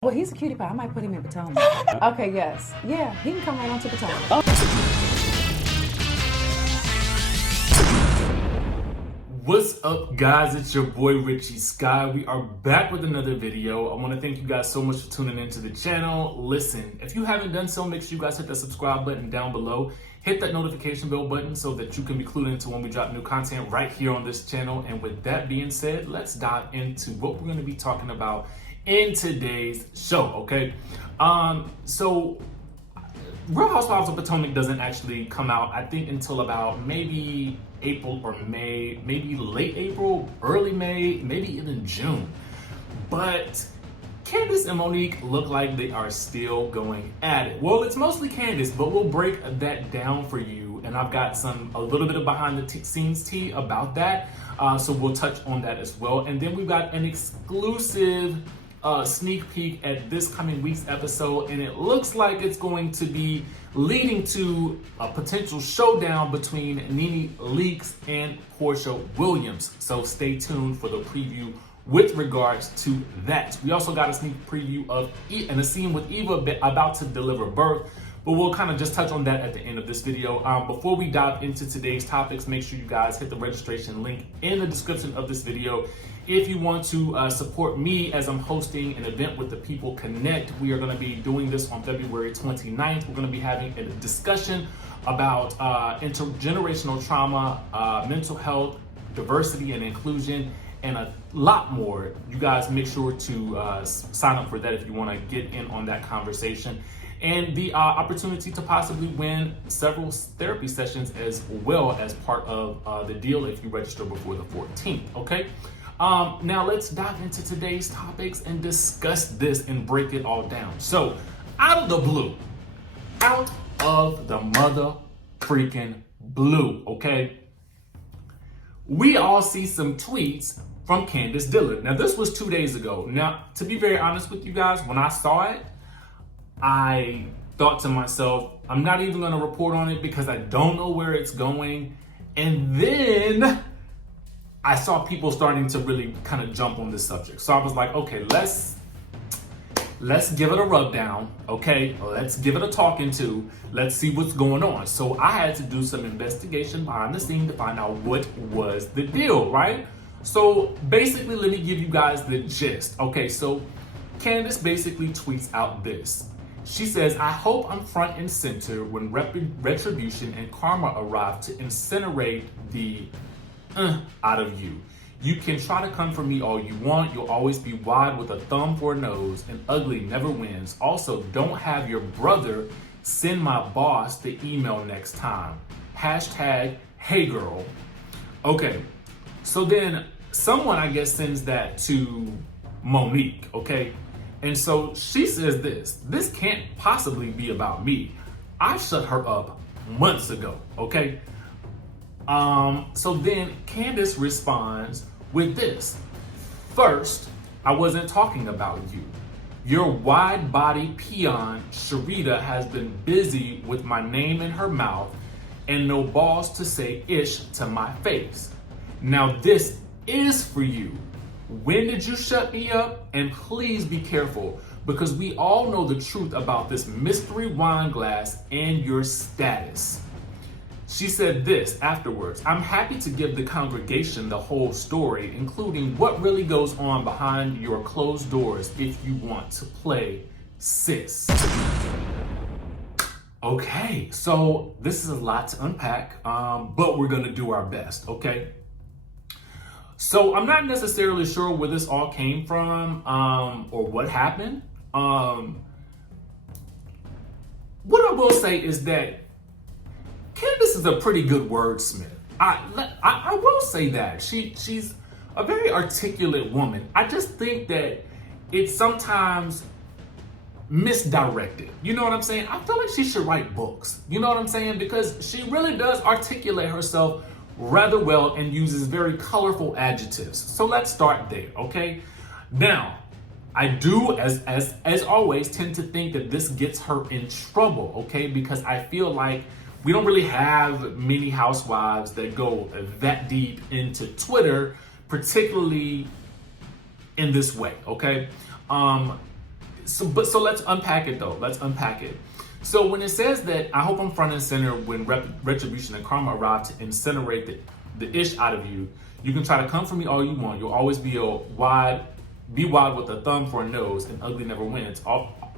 Well, he's a cutie pie. I might put him in Potomac. Okay, yes. Yeah, he can come right on to Potomac. What's up, guys? It's your boy Richie Sky. We are back with another video. I want to thank you guys so much for tuning into the channel. Listen, if you haven't done so, make sure you guys hit that subscribe button down below. Hit that notification bell button so that you can be clued into when we drop new content right here on this channel. And with that being said, let's dive into what we're going to be talking about in today's show, okay? So Real Housewives of Potomac doesn't actually come out, I think, until about maybe April or May, maybe late April, early May, maybe even June. But Candiace and Monique look like they are still going at it. Well, it's mostly Candiace, but we'll break that down for you. And I've got a little bit of behind the scenes tea about that. So we'll touch on that as well. And then we've got an exclusive sneak peek at this coming week's episode, and it looks like it's going to be leading to a potential showdown between Nene Leakes and Porsha Williams. So stay tuned for the preview with regards to that. We also got a sneak preview of a scene with Eva about to deliver birth, but we'll kind of just touch on that at the end of this video. Before we dive into today's topics, make sure you guys hit the registration link in the description of this video. If you want to support me as I'm hosting an event with the People Connect, we are going to be doing this on February 29th. We're going to be having a discussion about intergenerational trauma, mental health, diversity and inclusion, and a lot more. You guys make sure to sign up for that if you want to get in on that conversation. And the opportunity to possibly win several therapy sessions as well as part of the deal if you register before the 14th, okay? Now let's dive into today's topics and discuss this and break it all down. So, out of the mother freaking blue, okay? We all see some tweets from CANDIACE Dillard. Now, this was 2 days ago. Now, to be very honest with you guys, when I saw it, I thought to myself, I'm not even going to report on it because I don't know where it's going. And then I saw people starting to really kind of jump on this subject. So I was like, okay, let's give it a rub down, okay? Let's give it a talking to. Let's see what's going on. So I had to do some investigation behind the scene to find out what was the deal, right? So basically, let me give you guys the gist. Okay, so Candiace basically tweets out this. She says, I hope I'm front and center when retribution and karma arrive to incinerate the out of you. You can try to come for me all you want. You'll always be wide with a thumb for a nose, and ugly never wins. Also, don't have your brother send my boss the email next time. Hashtag, hey girl. Okay, so then someone, I guess, sends that to Monique, okay? And so she says this can't possibly be about me. I shut her up months ago, okay? So then Candiace responds with this. First, I wasn't talking about you. Your wide body peon, Sharita, has been busy with my name in her mouth and no balls to say ish to my face. Now this is for you. When did you shut me up? And please be careful because we all know the truth about this mystery wine glass and your status. She said this afterwards. I'm happy to give the congregation the whole story, including what really goes on behind your closed doors if you want to play sis. Okay, so this is a lot to unpack, but we're gonna do our best, okay? So I'm not necessarily sure where this all came from or what happened. What I will say is that Candiace is a pretty good wordsmith. I will say that. She's a very articulate woman. I just think that it's sometimes misdirected. You know what I'm saying? I feel like she should write books. You know what I'm saying? Because she really does articulate herself rather well and uses very colorful adjectives. So let's start there, okay? Now, I do, as always, tend to think that this gets her in trouble, okay? Because I feel like we don't really have many housewives that go that deep into Twitter, particularly in this way, okay? So let's unpack it though. Let's unpack it. So when it says that, I hope I'm front and center when retribution and karma arrive to incinerate the ish out of you. You can try to come for me all you want. You'll always be wide with a thumb for a nose, and ugly never wins.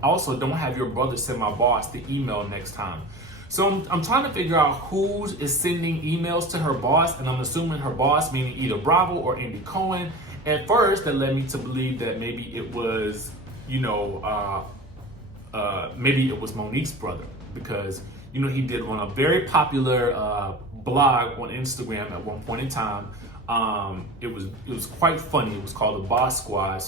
Also, don't have your brother send my boss the email next time. So I'm trying to figure out who is sending emails to her boss, and I'm assuming her boss, meaning either Bravo or Andy Cohen. At first, that led me to believe that maybe it was, maybe it was Monique's brother, because he did run a very popular blog on Instagram at one point in time. It was quite funny. It was called the Boss Squad.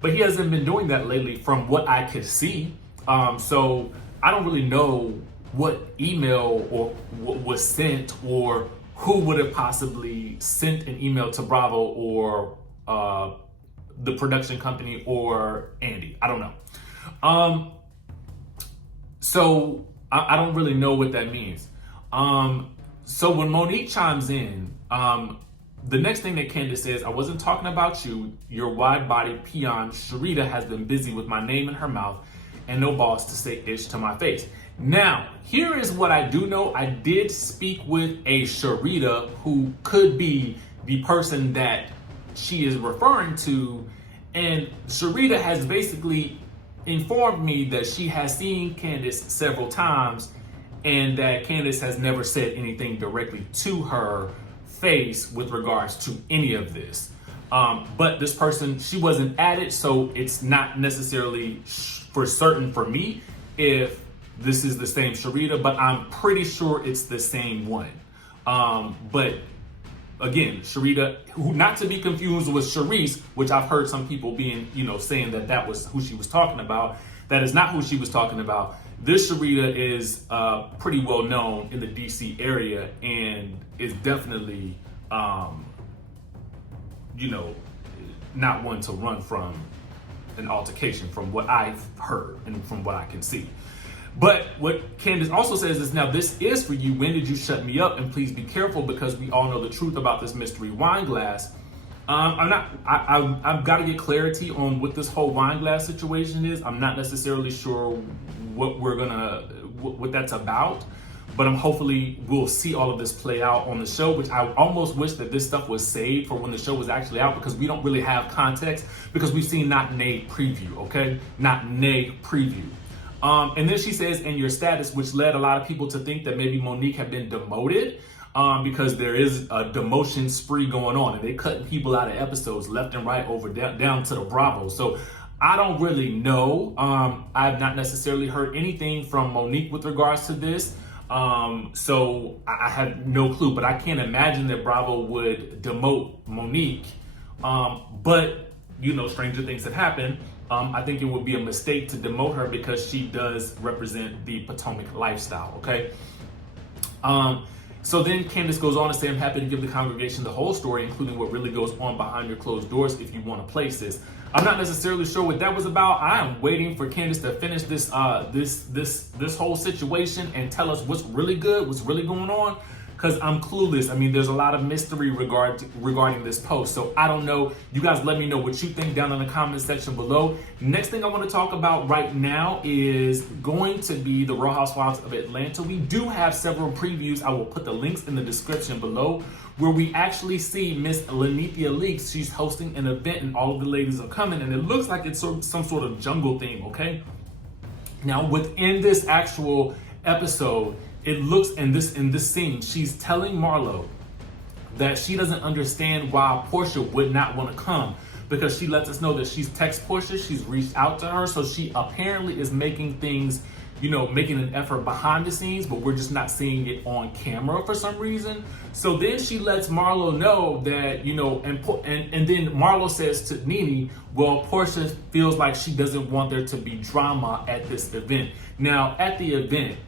But he hasn't been doing that lately, from what I could see. So I don't really know what email or what was sent, or who would have possibly sent an email to Bravo or the production company or Andy. I don't know. So I don't really know what that means. So when Monique chimes in, the next thing that Candace says, I wasn't talking about you. Your wide-bodied peon, Sharita, has been busy with my name in her mouth and no balls to say ish to my face. Now, here is what I do know. I did speak with a Sharita who could be the person that she is referring to. And Sharita has basically informed me that she has seen Candace several times, and that Candace has never said anything directly to her face with regards to any of this. But this person, she wasn't at it, so it's not necessarily for certain for me if this is the same Sharita, but I'm pretty sure it's the same one. But again, Sharita, who not to be confused with Sharice, which I've heard some people being, saying that was who she was talking about. That is not who she was talking about. This Sharita is pretty well known in the DC area, and is definitely, not one to run from an altercation, from what I've heard and from what I can see. But what Candace also says is, now this is for you. When did you shut me up? And please be careful, because we all know the truth about this mystery wine glass. I've got to get clarity on what this whole wine glass situation is. I'm not necessarily sure what that's about, but hopefully we'll see all of this play out on the show, which I almost wish that this stuff was saved for when the show was actually out, because we don't really have context, because we've seen Not Nay preview, okay? Not Nay preview. And then she says, in your status, which led a lot of people to think that maybe Monique had been demoted, because there is a demotion spree going on, and they cutting people out of episodes left and right down to the Bravo. So I don't really know. I've not necessarily heard anything from Monique with regards to this. So I have no clue, but I can't imagine that Bravo would demote Monique. But stranger things have happened. I think it would be a mistake to demote her, because she does represent the Potomac lifestyle, okay? So then Candace goes on to say, I'm happy to give the congregation the whole story, including what really goes on behind your closed doors, if you want to place this. I'm not necessarily sure what that was about. I am waiting for Candace to finish this whole situation and tell us what's really good, what's really going on, because I'm clueless. I mean, there's a lot of mystery regarding this post. So I don't know. You guys let me know what you think down in the comment section below. Next thing I want to talk about right now is going to be the Real Housewives of Atlanta. We do have several previews. I will put the links in the description below, where we actually see Miss Lenithia Leakes. She's hosting an event, and all of the ladies are coming, and it looks like it's some sort of jungle theme, okay? Now, within this actual episode, it looks in this scene, she's telling Marlo that she doesn't understand why Porsha would not want to come, because she lets us know that she's text Porsha, she's reached out to her, so she apparently is making things, making an effort behind the scenes, but we're just not seeing it on camera for some reason. So then she lets Marlo know that, and then Marlo says to Nene, well, Porsha feels like she doesn't want there to be drama at this event. Now, at the event,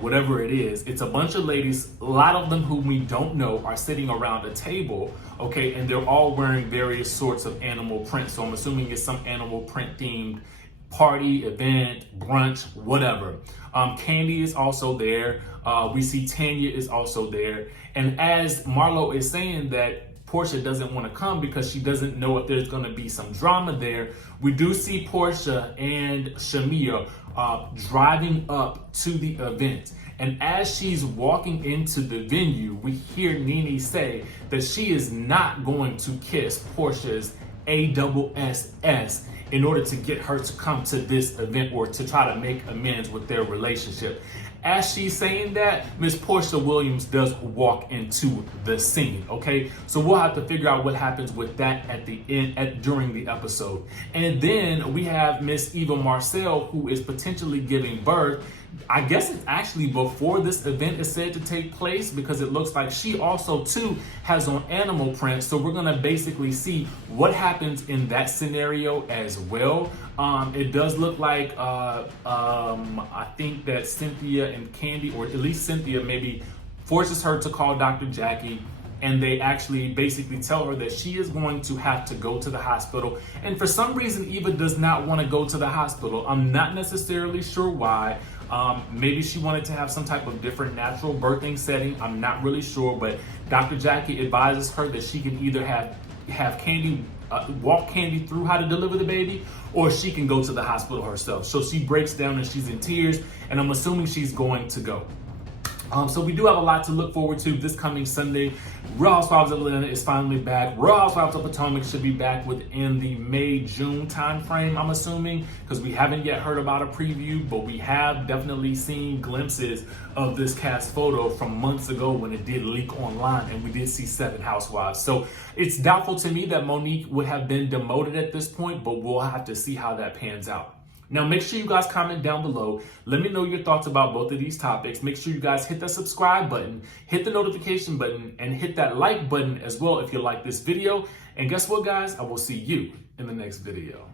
whatever it is, it's a bunch of ladies, a lot of them whom we don't know, are sitting around a table, okay, and they're all wearing various sorts of animal print. So I'm assuming it's some animal print themed party, event, brunch, whatever. Kandi is also there. We see Tanya is also there. And as Marlo is saying that Porsha doesn't want to come because she doesn't know if there's going to be some drama there. We do see Porsha and Shamia driving up to the event. And as she's walking into the venue, we hear Nene say that she is not going to kiss Portia's ASS in order to get her to come to this event or to try to make amends with their relationship. As she's saying that, Miss Porsha Williams does walk into the scene, okay? So we'll have to figure out what happens with that at the end, during the episode. And then we have Miss Eva Marcel, who is potentially giving birth. I guess it's actually before this event is said to take place, because it looks like she also too has on animal print. So we're gonna basically see what happens in that scenario as well. It does look like I think that Cynthia and Kandi, or at least Cynthia, maybe forces her to call Dr. Jackie, and they actually basically tell her that she is going to have to go to the hospital. And for some reason, Eva does not want to go to the hospital. I'm not necessarily sure why. Maybe she wanted to have some type of different natural birthing setting. I'm not really sure, but Dr. Jackie advises her that she can either have Kandi walk Kandi through how to deliver the baby, or she can go to the hospital herself. So she breaks down and she's in tears, and I'm assuming she's going to go. So we do have a lot to look forward to this coming Sunday. Real Housewives of Atlanta is finally back. Real Housewives of Potomac should be back within the May-June timeframe, I'm assuming, because we haven't yet heard about a preview, but we have definitely seen glimpses of this cast photo from months ago when it did leak online, and we did see 7 housewives. So it's doubtful to me that Monique would have been demoted at this point, but we'll have to see how that pans out. Now, make sure you guys comment down below. Let me know your thoughts about both of these topics. Make sure you guys hit that subscribe button, hit the notification button, and hit that like button as well if you like this video. And guess what, guys? I will see you in the next video.